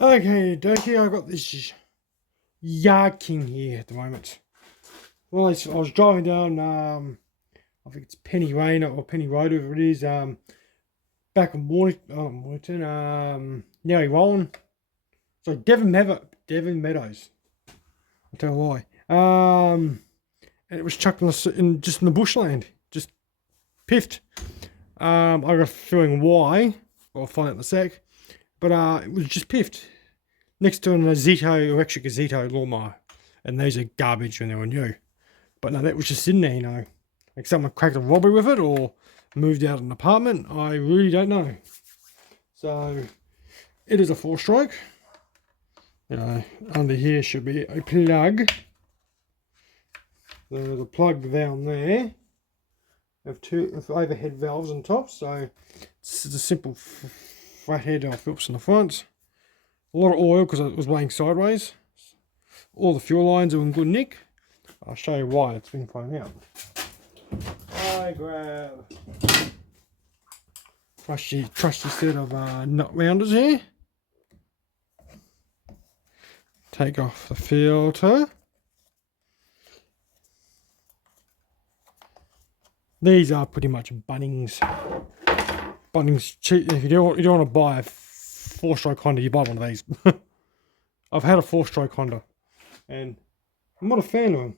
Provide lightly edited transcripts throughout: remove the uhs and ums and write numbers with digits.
Okay, dokie, I've got this Yard King here at the moment. Well, I was driving down, I think it's Penny Lane or Penny Road, whatever it is, back in Mornington, nearly Rowan. So Devon Meadows. I'll tell you why. And it was chucked just in the bushland, just piffed. I got a feeling why. I'll find out in a sec. But it was just piffed next to an electric Zito lawnmower, and these are garbage when they were new. But no, that was just sitting there, like someone cracked a robbery with it or moved out of an apartment. I really don't know. So it is a 4-stroke. Under here should be a plug. There's a plug down there. Have two overhead valves on top, so it's a simple flathead Phillips in the front. A lot of oil because it was laying sideways. All the fuel lines are in good nick. I'll show you why it's been thrown out. I grab trusty set of nut rounders here. Take off the filter. These are pretty much Bunnings cheap. If you don't want to buy a 4-stroke Honda, you buy one of these. I've had a 4-stroke Honda, and I'm not a fan of them.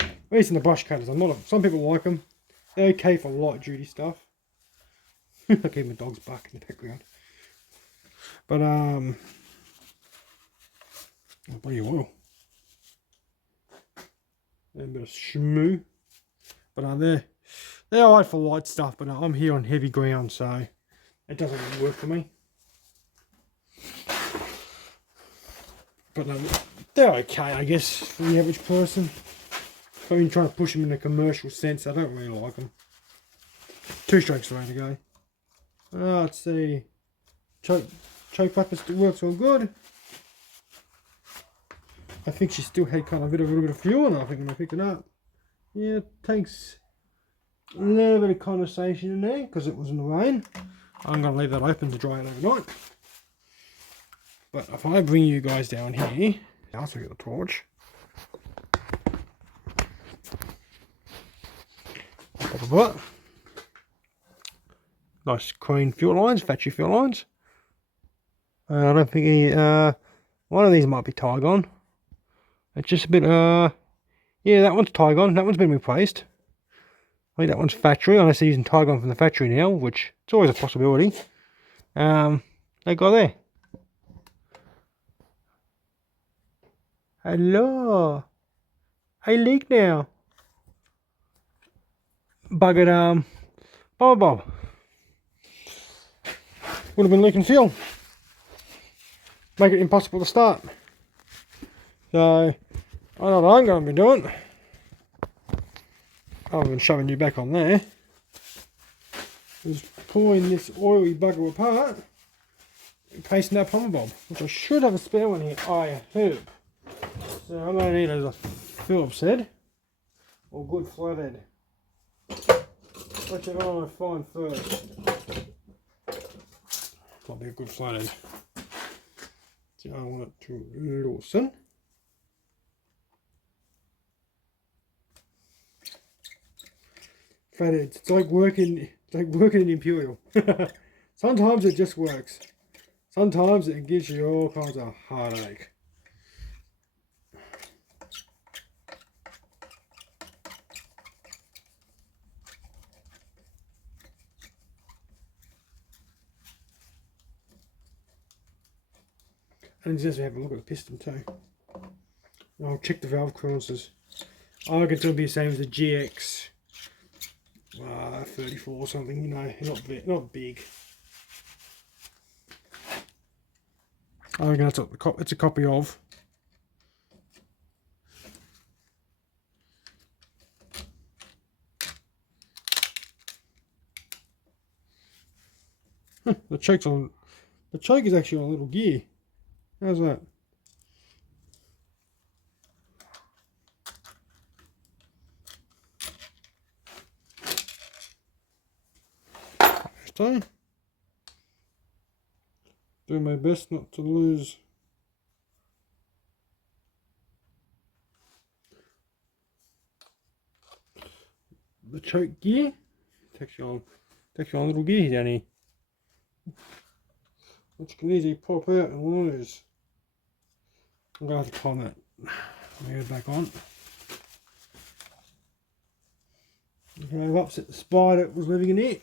At least in the brush cutters, some people like them. They're okay for light duty stuff. I keep my dog's bark in the background. But bloody oil. And a bit of shmoo. But they're alright for light stuff, but I'm here on heavy ground, so it doesn't really work for me. But they're okay, I guess, for the average person. I've been trying to push them in a commercial sense. I don't really like them. 2 strokes the way to go. Let's see. Choke flapper still works all good. I think she still had kind of a little bit of fuel in it, I think, when I picked it up. Yeah, it takes a little bit of condensation in there because it was in the rain. I'm going to leave that open to dry it overnight. But if I bring you guys down here, I'll get the torch. Nice clean fuel lines, factory fuel lines. I don't think one of these might be Tygon. It's just a bit, yeah, that one's Tygon. That one's been replaced. I think that one's factory, unless they're using Tygon from the factory now, which it's always a possibility. They got there. Hello. I leak now. Buggered Bob. Would have been leaking fuel. Make it impossible to start. So I know what I'm going to be doing. Other than shoving you back on there. Is pulling this oily bugger apart and pasting that plumber bob. Which I should have a spare one here, I hope. So I'm going to need a Phillips head. Or good flathead. Whichever one I find first. Probably a good flathead. So I want it to loosen. Flatheads, it's like working in Imperial. Sometimes it just works. Sometimes it gives you all kinds of heartache. And just have a look at the piston too. I'll check the valve clearances. I reckon it's going to be the same as the GX 34 or something, not big. I reckon that's what it's a copy of. The choke is actually on a little gear. How's that? So Do my best not to lose the choke gear. Takes your little gear down here, which can easily pop out and lose. I'm going to have to climb that. Let me go back on. I've upset the spider that was living in it.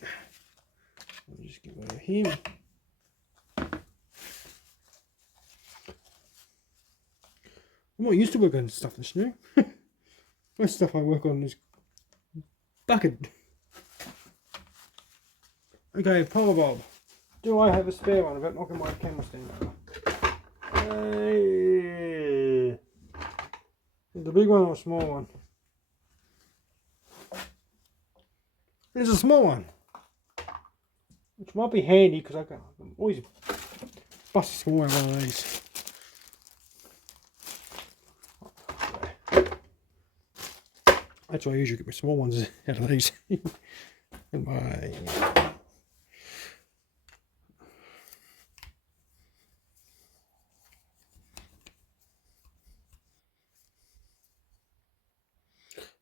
I'll just get rid of him. I'm not used to working on stuff this new. Most stuff I work on is bucket. Okay, power bulb. Do I have a spare one? I've got knocking my camera stand over. Hey. The big one or a small one? There's a small one, which might be handy because I can always bust a small one of these. That's why I usually get my small ones out of these. And my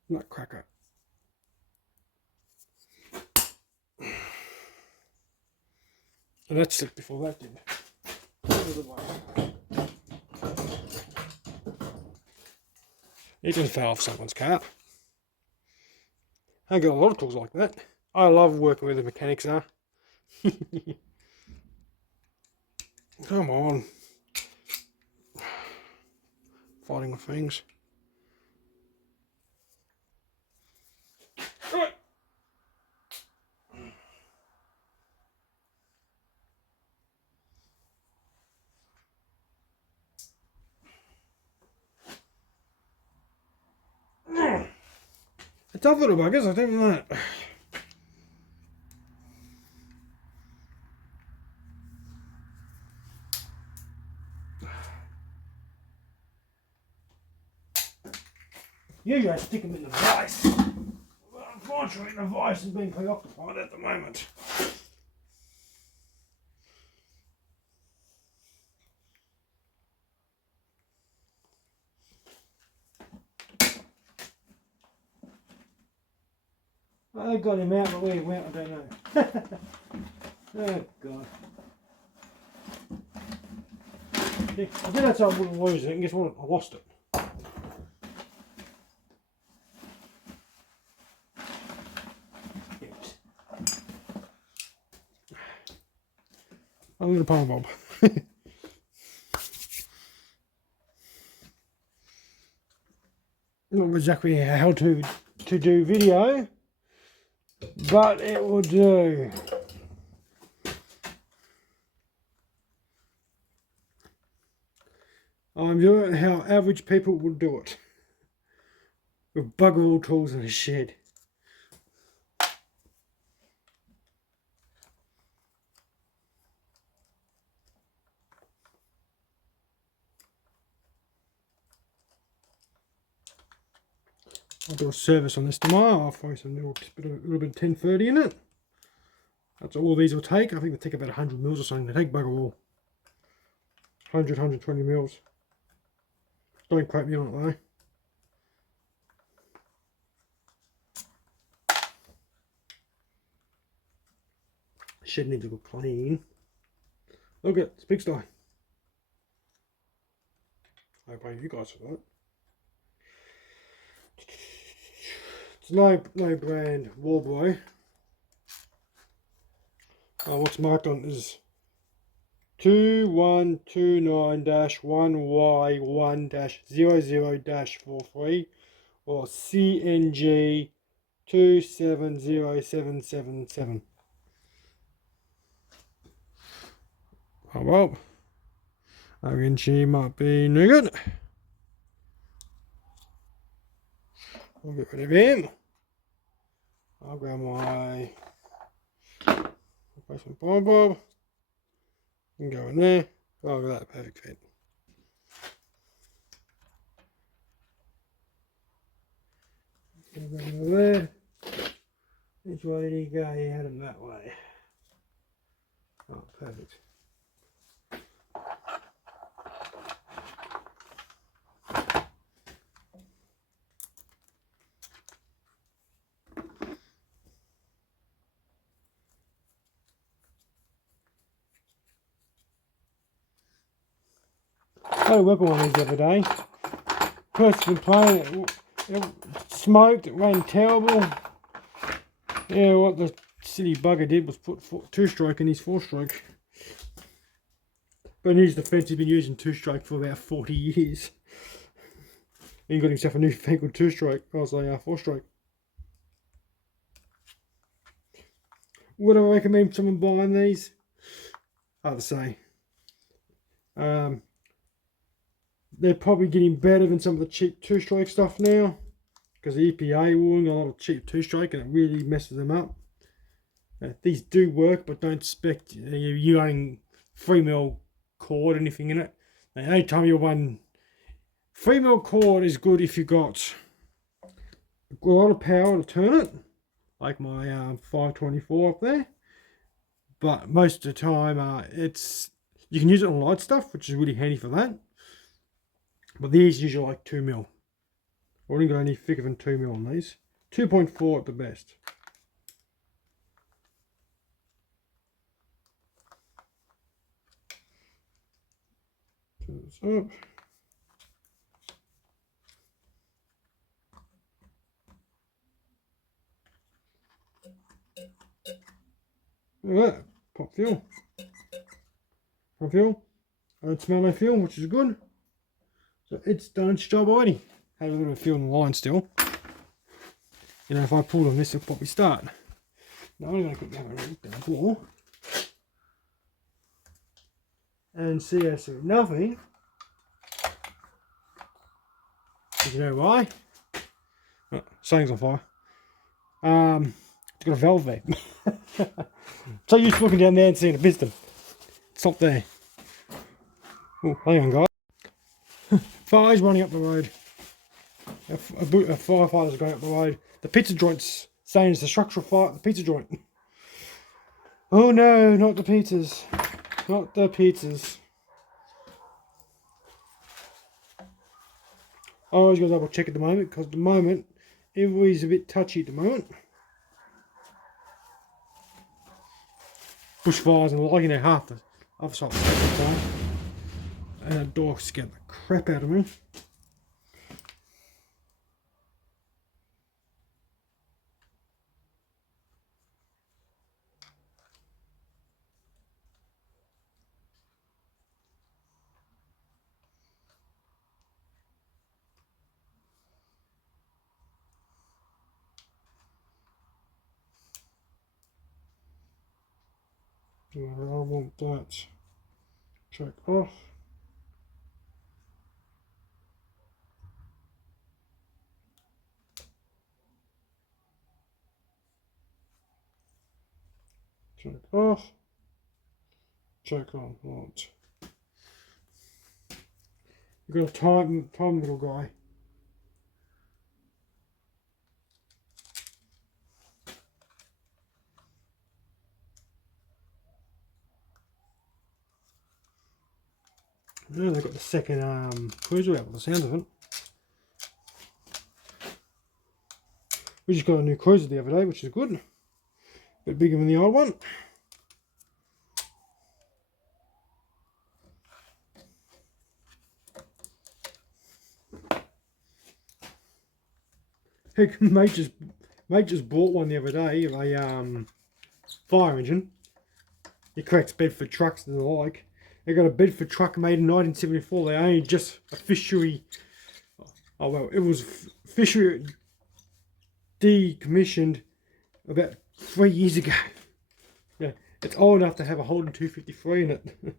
nutcracker. And that's it before that did. It just fell off someone's car. I got a lot of tools like that. I love working where the mechanics are. Come on. Fighting with things. Right. A tough little buggers, I tell you that. Usually I stick them in the vise, but unfortunately the vise is being preoccupied at the moment. I got him out, but where he went I don't know. Oh God. I did that so I wouldn't lose it, and guess what? I lost it. A little power bulb. Not exactly a how to do video, but it will do. I'm doing it how average people would do it, with bugger all tools in a shed. I'll do a service on this tomorrow. I'll throw some little bit of 1030 in it. That's all these will take. I think they take about 100 mils or something. They take bugger all. 100, 120 mils. Don't quote me on it though. Shed needs a good clean. Look at it's pigsty. I blame you guys for that. It's no brand Wallboy. What's marked on is 2129-1Y1-00-43 or CNG 270777. Oh well, I reckon she might be no good. I'll get rid of him. I'll grab my replacement bomb bob and go in there. Oh, look at that, perfect fit. Go back over there. Which way did he go? He had him that way. Oh, perfect. I was working on these the other day. First been playing it smoked, it ran terrible. Yeah, what the silly bugger did was put 2-stroke in his 4-stroke. But in his defence, he's been using 2-stroke for about 40 years. He got himself a new fangled 2-stroke. I was like, 4-stroke. Would I recommend someone buying these? Hard to say. They're probably getting better than some of the cheap 2-stroke stuff now, because the EPA warning a lot of cheap 2-stroke and it really messes them up. These do work, but don't expect you running 3mm cord or anything in it. Now, any time you run 3mm cord is good if you've got a lot of power to turn it, like my 524 up there. But most of the time, you can use it on light stuff, which is really handy for that. But these usually like 2mm. I wouldn't go any thicker than 2mm on these. 2.4 at the best. Turn this up. Look at that. Pop fuel. Pop fuel. I don't smell no fuel, which is good. So it's done its job already. Had a little bit of fuel in the line still. You know, if I pulled on this, it'll probably start. Now I'm going to quickly have a look down for and see us nothing. You know why? Oh, something's on fire. It's got a valve there. So used to looking down there and seeing a piston. It's not there. Oh, hang on, guys. Fire's running up the road. A firefighter's going up the road. The pizza joint's saying it's a structural fire at the pizza joint. Oh no, not the pizzas. Not the pizzas. I always got to double check at the moment, because at the moment everybody's a bit touchy at the moment. Bushfires and like, you know, half the other side of the time. And that dog scared the crap out of me. I want that check off. Check off. Check on. Right. You've got a time little guy. Yeah, they've got the second cruiser out with the sound of it. We just got a new cruiser the other day, which is good. A bit bigger than the old one. Heck, mate just bought one the other day, a fire engine. He corrects Bedford trucks and the like. They got a Bedford truck made in 1974. They only just officially, oh well, it was officially decommissioned about 3 years ago. Yeah, it's old enough to have a Holden 253 in it.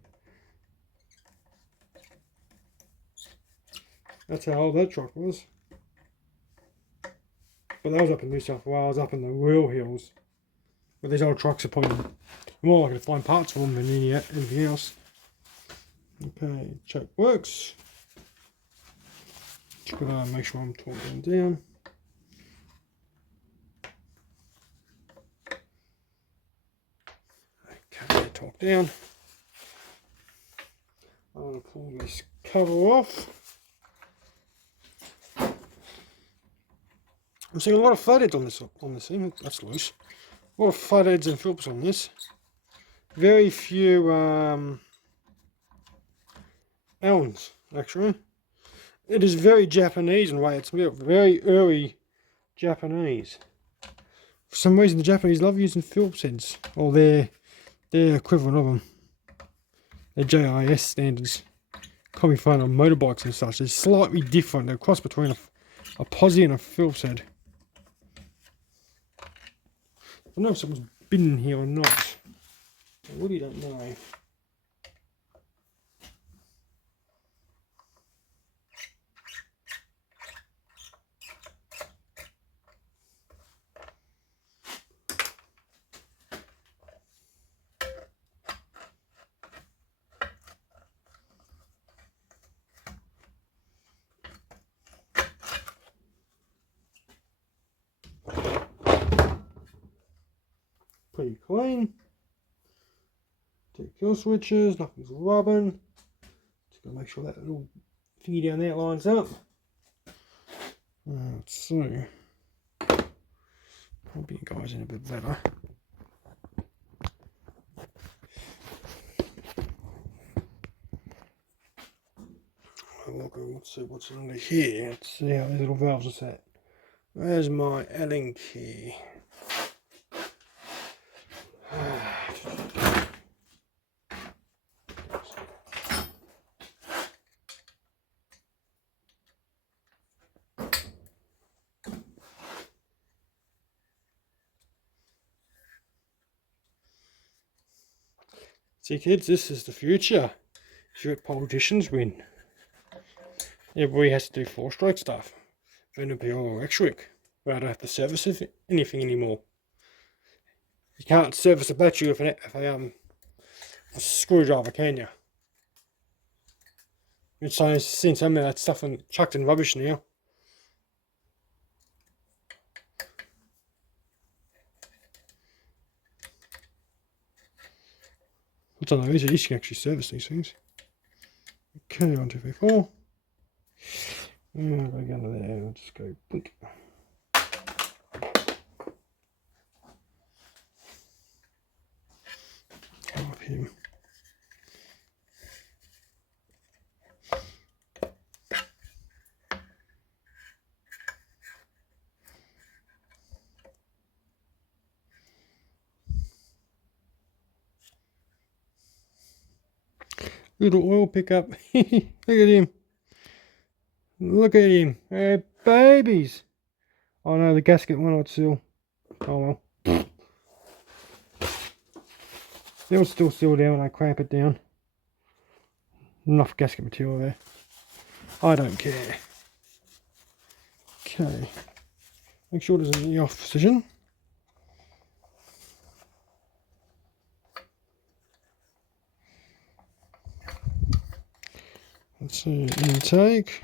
That's how old that truck was. But that was up in New South Wales, up in the Wheel Hills. But these old trucks are probably more likely to find parts for them than anything else. Okay, check works. Just gotta make sure I'm talking down. Okay, talk down. I'm gonna pull this cover off. I'm seeing a lot of flatheads on this thing. That's loose. A lot of flatheads and Phillips on this. Very few Allens. actually. It is very Japanese in a way. It's very early Japanese. For some reason, the Japanese love using Phillips heads, or their equivalent of them. Their JIS standards. Can't be found on motorbikes and such. They're slightly different. They're a cross between a posi and a Phillips head. I don't know if someone's been in here or not. I really don't know. Pretty clean. Two kill switches, nothing's rubbing. Just gotta make sure that little thingy down there lines up. Let's see. Probably you guys in a bit better. Let's see what's under here. Let's see how these little valves are set. Where's my Allen key? See kids, this is the future. Should politicians win? Everybody has to do 4-stroke stuff. Vanderbilt or electric. We don't have to service anything anymore. You can't service a battery with a screwdriver, can you? You've seen some of that stuff chucked in rubbish now. I don't know, you can actually service these things. Okay, 1, 2, 3, 4. Yeah, I'll go under there, I'll just go blink. Up here. Little oil pickup. Look at him. Look at him. Hey, babies. Oh no, the gasket went out still. Oh well. They'll still seal down when I clamp it down. Enough gasket material there. I don't care. Okay. Make sure it is in the off position. Let's see, intake,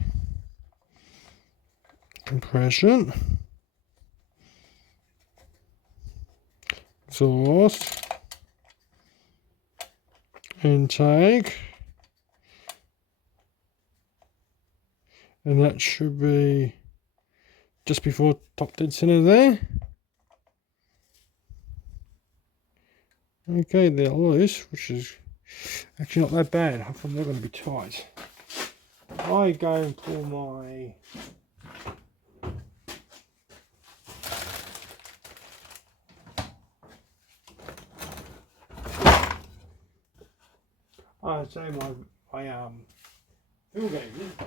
compression, exhaust, intake, and that should be just before top dead center there. Okay, they're loose, which is actually not that bad. I thought they're going to be tight. I go and pull my I'd say my fuel gauge.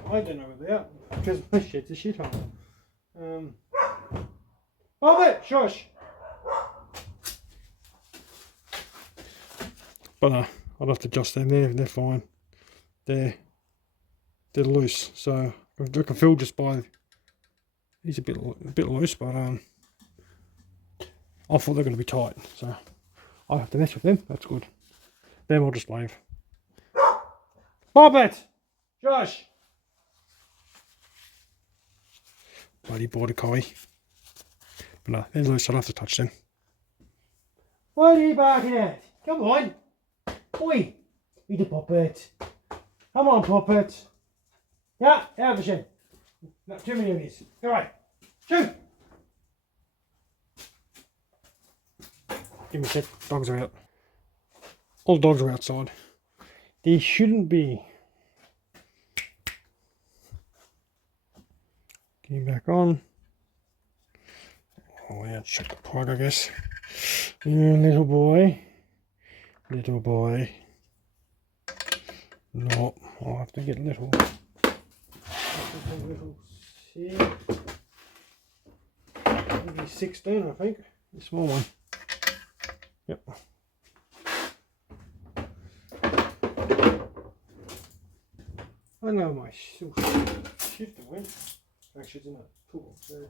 I don't know about because my shit's a shithole. Hold it, shush. But I'll have to adjust them there. They're fine. They're loose, so I can feel just by. He's a bit loose, but I thought they're going to be tight, so I have to mess with them. That's good. Then I'll just leave. Bob it, Josh. Bloody border collie. But no, they're loose. I'll have to touch them. What are you barking at? Come on. Oi, eat a puppet. Come on, puppet. Yeah, out of the shed. Not too many of these. All right, shoot. Give me a sec. Dogs are out. All dogs are outside. There shouldn't be Key back on. Oh yeah, check the plug, I guess. Yeah, little boy. Little boy. No, I'll have to get little. Maybe 16, I think. The small one. Yep. I know my shifter went. Actually, it's in a toolbox there.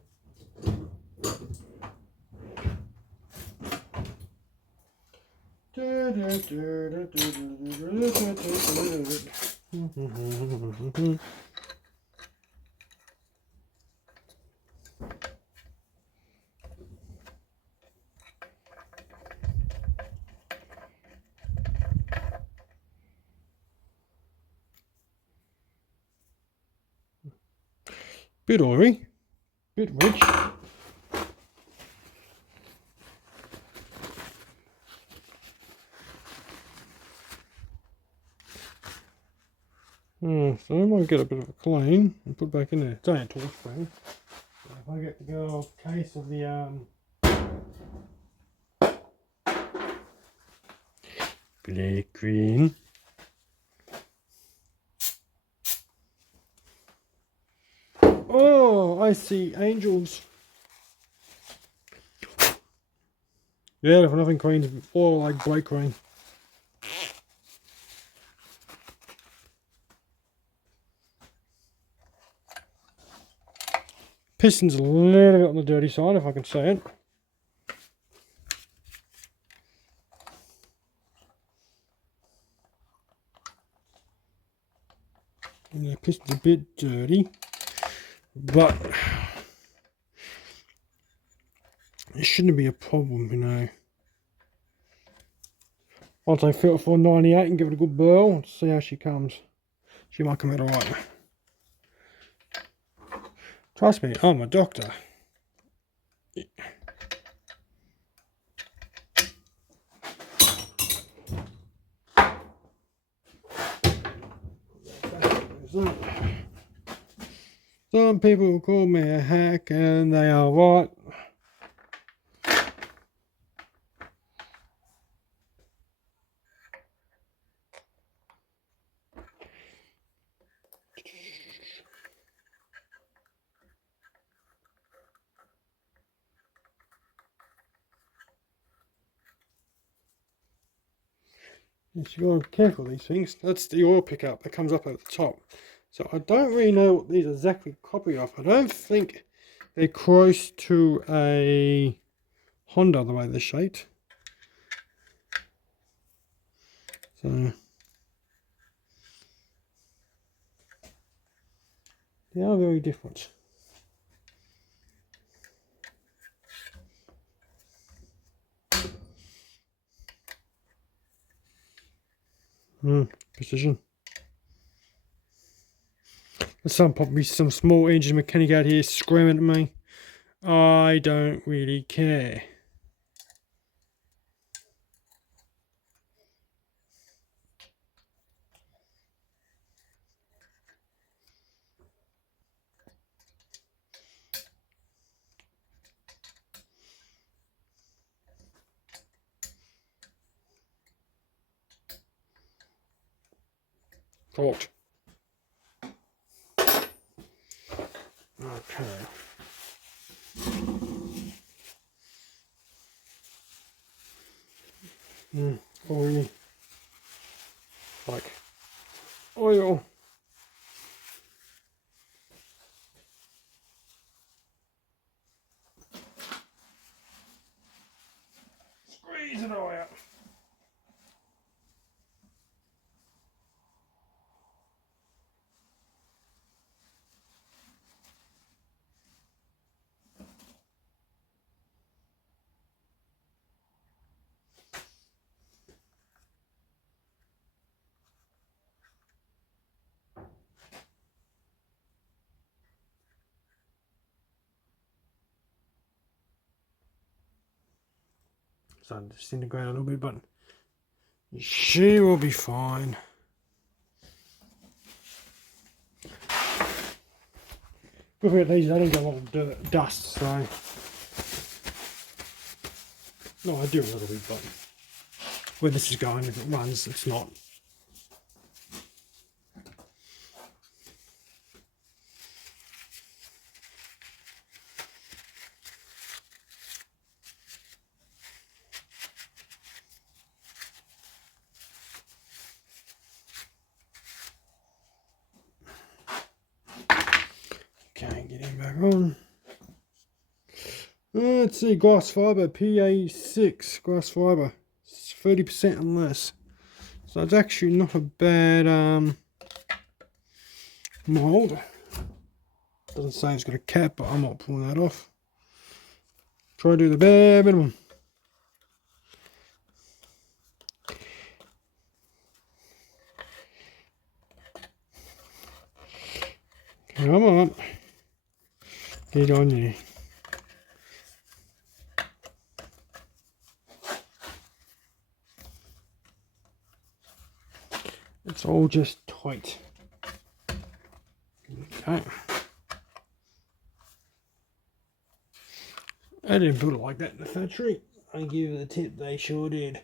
Bit oily, bit rich. So I might get a bit of a clean and put back in there. It's only a torch spring. So if I get the good old case of the black green. Oh, I see angels. Yeah, if nothing creams oil like bright green. Piston's a little bit on the dirty side, if I can say it. And the piston's a bit dirty, but it shouldn't be a problem, you know. I'll take filter 498 and give it a good burl and see how she comes. She might come out alright. Trust me, I'm a doctor. Some people call me a hack, and they are right. You gotta be careful with these things. That's the oil pickup that comes up at the top. So I don't really know what these exactly copy of. I don't think they're close to a Honda the way they're shaped. So they are very different. Precision. There's probably some small engine mechanic out here screaming at me. I don't really care. Corked. Okay. Oil. Like oil. Squeeze it all out. Starting to disintegrate a little bit, but she will be fine. With these, they don't get a lot of dirt, dust, so. No, I do a little bit, but where this is going, if it runs, it's not. Okay, get him back on. Let's see, glass fibre, PA6 glass fibre, 30% and less. So it's actually not a bad mould. Doesn't say it's got a cap, but I'm not pulling that off. Try to do the bare minimum. Come on. Get on you. It's all just tight. Okay. I didn't put it like that in the factory. I give it the tip, they sure did.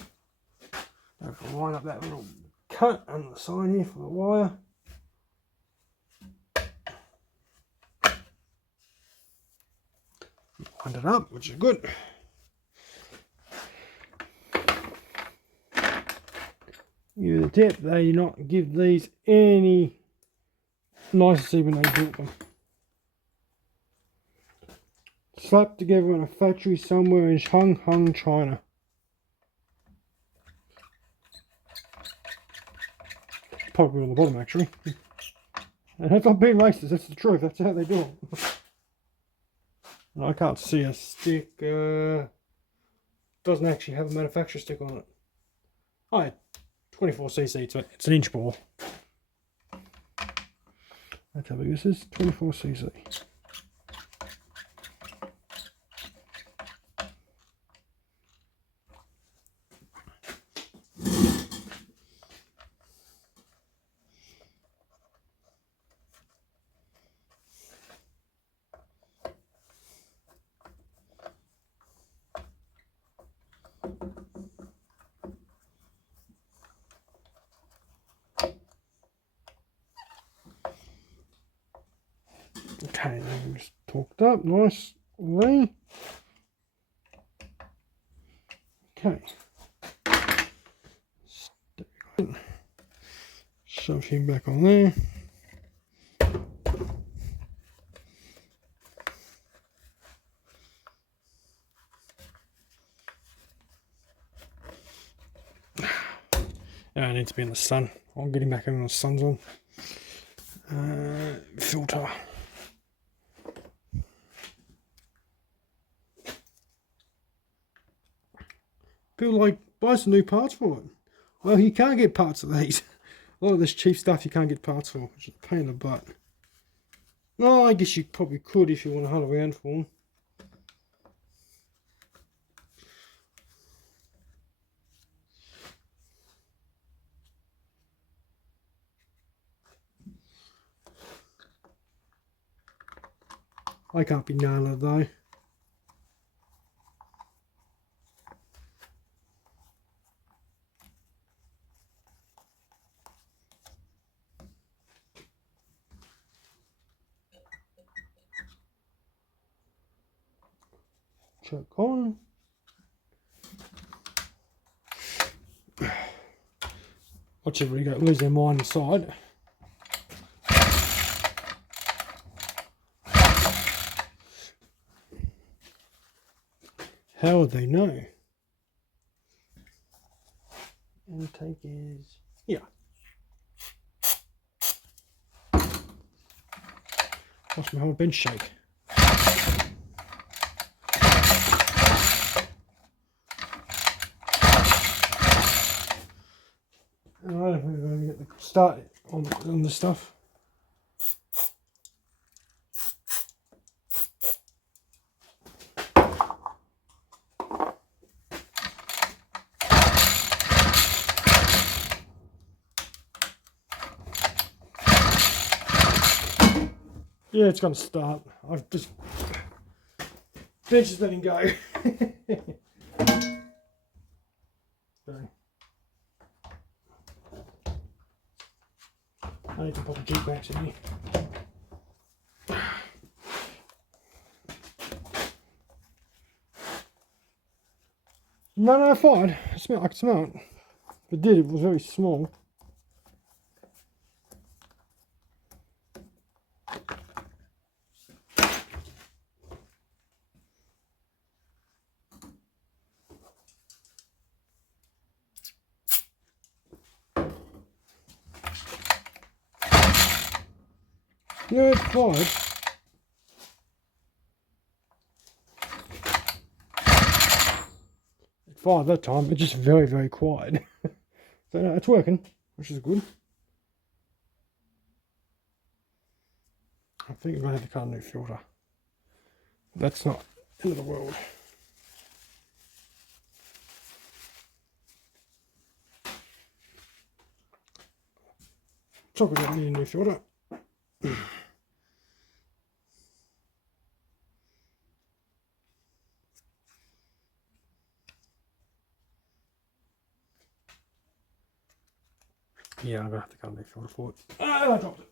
I can line up that little cut on the side here for the wire. Wind it up, which is good. Give it the tip, they do not give these any niceties when they built them. Slapped together in a factory somewhere in Shanghai, China. Probably on the bottom actually. And that's not being racist, that's the truth, that's how they do it. And I can't see a stick, doesn't actually have a manufacturer stick on it. Oh yeah, 24cc, it's an inch ball. That's how big this is, 24cc. Okay, then just torqued up, nice. Okay. Shove him back on there. I need to be in the sun. I'll get him back in when the sun's on. Filter. People like buy some new parts for it. Well, you can't get parts of these. A lot of this cheap stuff you can't get parts for, which is a pain in the butt. No, I guess you probably could if you want to hunt around for them. I can't be nailing it though. Check on. Watch everybody go lose their mind inside. How would they know? Intake is here. Watch my whole bench shake. I don't think we're going to get the start on this stuff. Yeah, it's going to start. I've just letting go. So, I need to pop a Jeep back in here. No, fine. I can smell it. If it did, it was very small. No, it's fine. It's fine that time. It's just very, very quiet. So no, it's working, which is good. I think I'm going to have to cut a new filter. That's not the end of the world. Talk about needing a new filter. Yeah, I'm going to have to cut a new filter for it. I dropped it.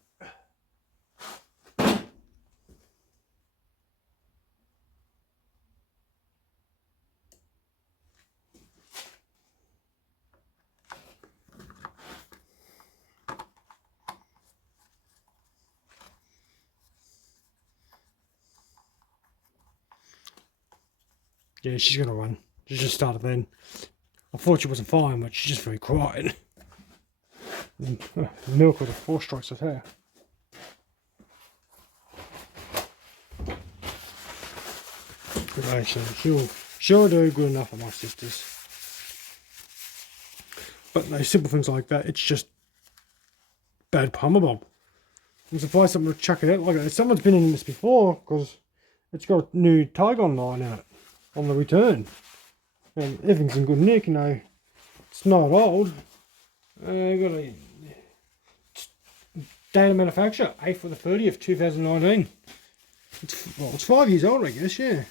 Yeah, she's going to run. She just started then. I thought she wasn't fine, but she's just very quiet. Milk with the 4 strikes of hair. But actually, she'll do good enough for my sisters. But no, simple things like that, it's just bad plumber bob. I'm surprised someone would chuck it out like that. Someone's been in this before because it's got a new Tygon line out on the return. And everything's in good nick, you know. It's not old. Got a date of manufacture, 8th of the 30th, 2019. It's 5 years old, I guess, yeah.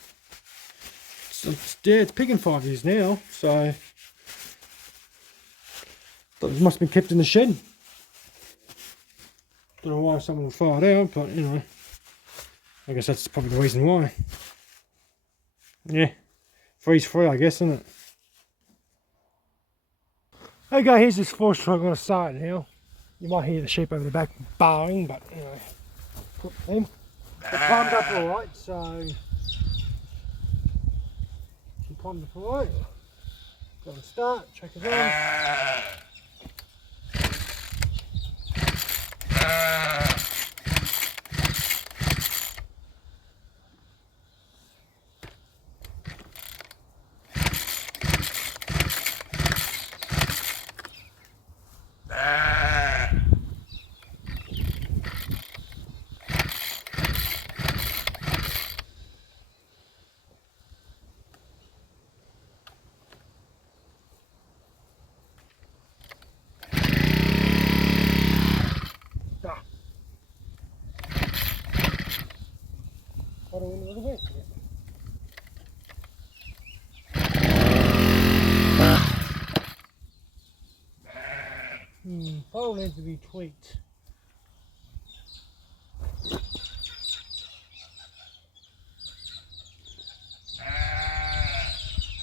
It's picking 5 years now, so it must have been kept in the shed. Don't know why someone would fire it out, but you know, I guess that's probably the reason why. Yeah, freeze free, I guess, isn't it? Okay, here's this 4-stroke on a side now. You might hear the sheep over the back baaing, but you know, put them. They're plumbed up alright, so she plumbed up alright. Got to start, check it on. Pole needs to be tweaked.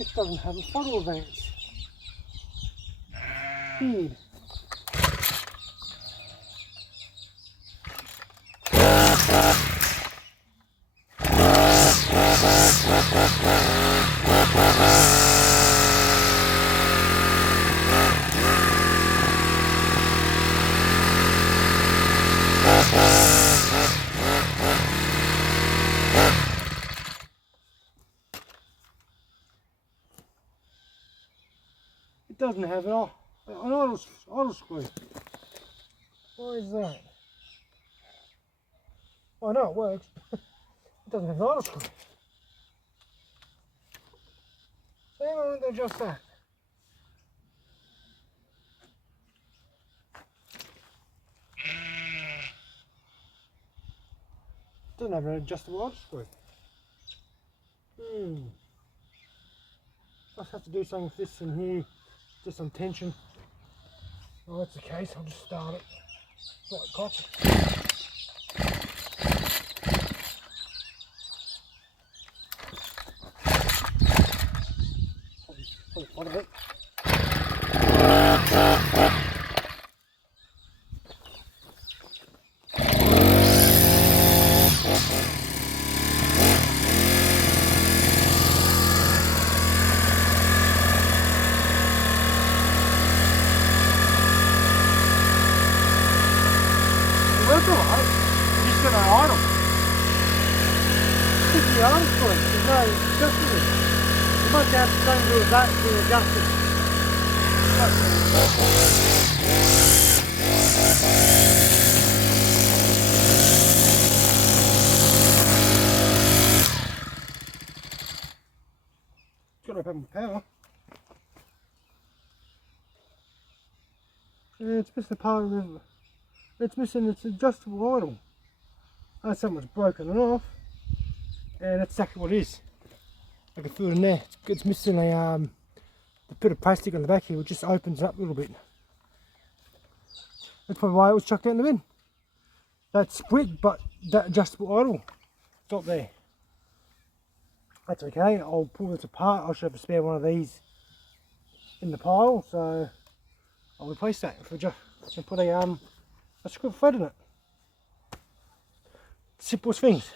It doesn't have a throttle advance. Speed. It doesn't have an idle screw. Why is that? I know it works. It doesn't have an idle screw. So how am I going to adjust that? doesn't have an adjustable idle screw. I just have to do something with this in here, just some tension. Oh, that's the case, I'll just start it. Right, cock. Probably quite a bit. That's alright, you just got no idle. Stick the idle for it, there's no adjustment. You might have the same rule as that to adjust it. It's got no problem with power. Yeah, it's missing a part of it. It's missing its adjustable idle. That's something's broken it off, and that's exactly what it is. I can feel it in there. It's missing a the bit of plastic on the back here, which just opens up a little bit. That's probably why it was chucked out in the bin. That split, but that adjustable idle, it's not there. That's okay. I'll pull this apart. I should have a spare one of these in the pile, so I'll replace that for just and put a screw thread in it. Simplest things.